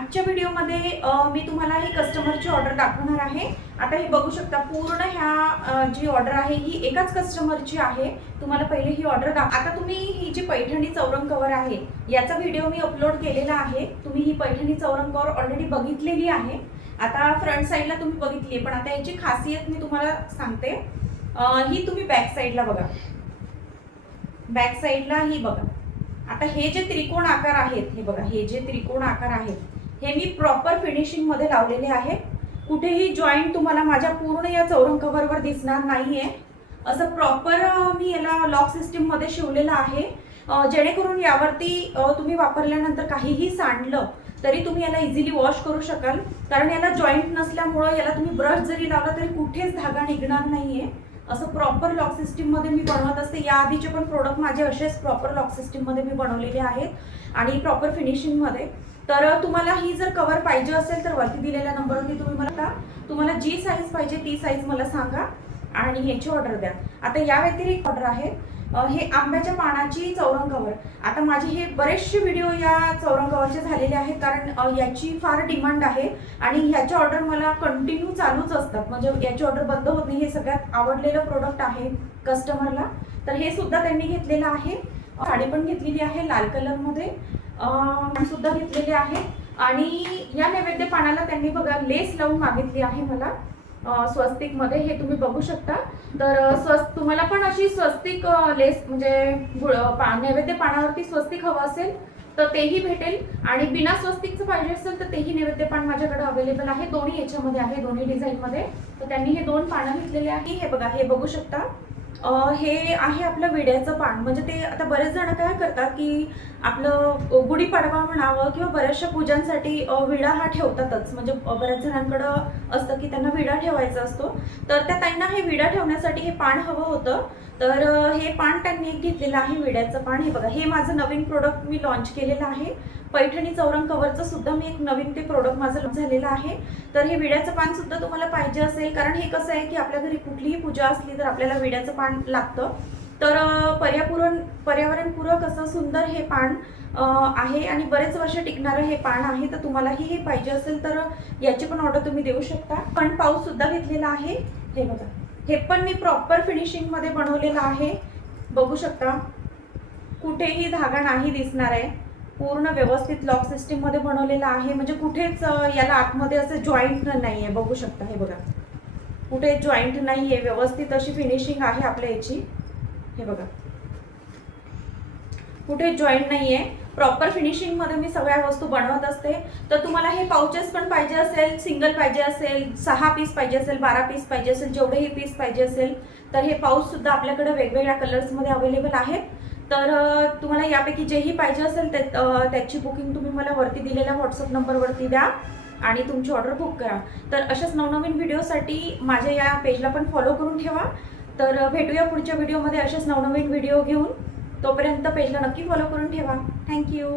आजच्या व्हिडिओमध्ये मी तुम्हाला ही कस्टमरची ऑर्डर दाखवणार आहे। आता हे बघू शकता पूर्ण ह्या जी ऑर्डर आहे ही एकाच कस्टमरची आहे। तुम्हाला पहिले ही ऑर्डर आता तुम्ही ही जी पैठणी चौरंग कव्हर आहे याचा व्हिडिओ मी अपलोड केलेला आहे। तुम्ही ही पैठणी चौरंग कव्हर ऑलरेडी बघितलेली आहे। आता फ्रंट साइडला तुम्ही बघितली पण आता याची खासियत मी तुम्हाला सांगते। ही तुम्ही बॅक साइडला बघा, बॅक साइडला ही बघा। आता हे जे त्रिकोण आकार आहेत, हे बघा, हे जे त्रिकोण आकार आहेत हे मी प्रॉपर फिनिशिंग मध्ये लावलेले आहे। कुठेही जॉईंट तुम्हाला माझ्या पूर्ण या चौरंग कव्हर वर दिसणार नाहीये। असं प्रॉपर मी याला लॉक सिस्टीम मध्ये शिवलेलं आहे, जेणेकरून यावरती तुम्ही वापरल्यानंतर काहीही सांडलं तरी तुम्ही याला इझिली वॉश करू शकाल। कारण याला जॉईंट नसल्यामुळे याला तुम्ही ब्रश जरी लावला तरी कुठेच धागा निघणार नाहीये। असं प्रॉपर लॉक सिस्टीम मध्ये मी बनवत असते। या आधीचे पण प्रोडक्ट माझे असेच प्रॉपर लॉक सिस्टीम मध्ये मी बनवलेले आहेत आणि प्रॉपर फिनिशिंग मध्ये। तर तुम्हाला ही जर कव्हर पाहिजे असेल तर वरती दिलेल्या नंबरवरती तुम्हाला जी साईज पाहिजे ती साईज मला सांगा आणि याची ऑर्डर द्या। आता या व्यतिरिक्त ऑर्डर आहे हे आंब्याच्या पानाची चौरंग कव्हर। आता माझे हे बरेचसे व्हिडिओ या चौरंग कव्हरचे झालेले आहेत, कारण याची फार डिमांड आहे आणि ह्याच्या ऑर्डर मला कंटिन्यू चालूच असतात, म्हणजे याची ऑर्डर बंद होत नाही। हे सगळ्यात आवडलेलं प्रोडक्ट आहे कस्टमरला, तर हे सुद्धा त्यांनी घेतलेलं आहे। साडी पण घेतलेली आहे लाल कलर मध्ये, सुद्धा घेतलेले आहे आणि या नैवेद्य पानाला त्यांनी बघा लेस लावून मागितली आहे मला स्वस्तिक मध्ये, हे तुम्ही बघू शकता। तर तुम्हाला पण अशी स्वस्तिक लेस म्हणजे नैवेद्य पानावरती स्वस्तिक हवं असेल तर तेही भेटेल आणि बिना स्वस्तिकचं पाहिजे असेल तर तेही नैवेद्य पान माझ्याकडे अवेलेबल आहे। दोन्ही याच्यामध्ये आहे, दोन्ही डिझाईन मध्ये। तर त्यांनी हे दोन पानं घेतलेले आहे। हे बघा, हे बघू शकता, हे आहे आपलं विड्याचं पान। म्हणजे ते आता बरेच जण काय करतात की आपलं गुढीपाडवा म्हणावं किंवा बऱ्याचशा पूजांसाठी विडा हा ठेवतातच, म्हणजे बऱ्याच जणांकडं असतं की त्यांना विडा ठेवायचा असतो। तर त्या ताईंना हे विडा ठेवण्यासाठी हे पान हवं होतं, तर हे पान त्यांनी एक घेतलेलं आहे, विड्याचं पान। हे बघा, हे माझं नवीन प्रोडक्ट मी लॉन्च केलेलं आहे। पैठणी चौरंग कव्हरचं सुद्धा मी एक नवीन ते प्रोडक्ट माझं झालेलं आहे। तर हे विड्याचं पान सुद्धा तुम्हाला पाहिजे असेल, कारण हे कसं आहे की आपल्या घरी कुठलीही पूजा असली तर आपल्याला विड्याचं पान लागतं। तर पर्यावरणपूरक असं सुंदर हे पान आहे आणि बरेच वर्ष टिकणारं हे पान आहे। तर तुम्हालाही हे पाहिजे असेल तर याची पण ऑर्डर तुम्ही देऊ शकता। पण पाऊस सुद्धा घेतलेला आहे। हे बघा, हे पण मी प्रॉपर फिनिशिंग मध्ये बनवलेलं आहे, बघू शकता। कुठेही धागा नाही दिसणार आहे, पूर्ण व्यवस्थित लॉक सिस्टीम मध्ये बनवलेला आहे, म्हणजे कुठेच याला आतमध्ये असं जॉईंट नाहीये, बघू शकता। हे बघा, कुठे जॉईंट नाहीये, व्यवस्थित अशी फिनिशिंग आहे आपल्या याची। हे बघा, कुठे जॉईंट नाहीये, प्रॉपर फिनिशिंग मध्ये मी सगळ्या वस्तू बनवत असते। तर तुम्हाला हे पाउचेस पण पाहिजे असेल, सिंगल पाहिजे असेल, 6 पीस पाहिजे असेल, 12 पीस पाहिजे असेल, जेवढेही पीस पाहिजे असेल तर हे पाउच सुद्धा आपल्याकडे वेगवेगळ्या कलर्स मध्ये अवेलेबल आहेत। तर तुम्हाला यापैकी जेही पाहिजे असेल त्याची बुकिंग तुम्ही मला वरती दिलेल्या व्हॉट्सअप नंबरवरती द्या आणि तुमची ऑर्डर बुक करा। तर अशाच नवनवीन व्हिडिओसाठी माझ्या या पेजला पण फॉलो करून ठेवा। तर भेटूया पुढच्या व्हिडिओमध्ये अशाच नवनवीन व्हिडिओ घेऊन। तोपर्यंत पेजला नक्की फॉलो करून ठेवा। थँक्यू।